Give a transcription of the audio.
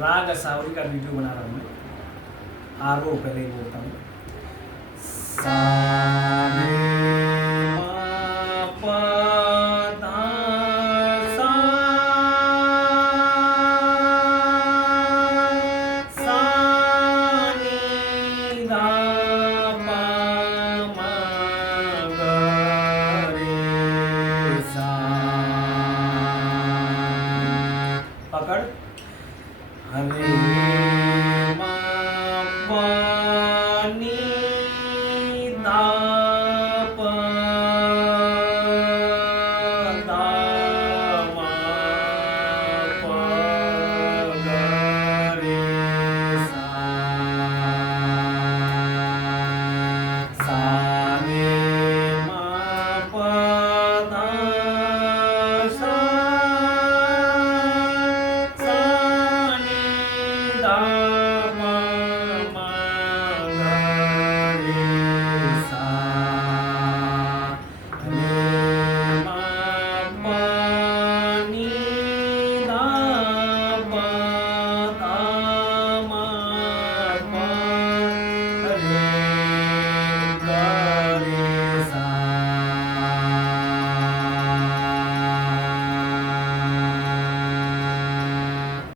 राग असावरी का वीडियो बना रहा हूँ मैं। आरोह पहले ही बोलता हूँ। सा रे मा पा धा सा, सा नी धा पा मा गा रे सा। पकड़। हरे मा पा नी धा पा धा मा पा गा रे सा। सा रे मा पा धा सा, सा नी धा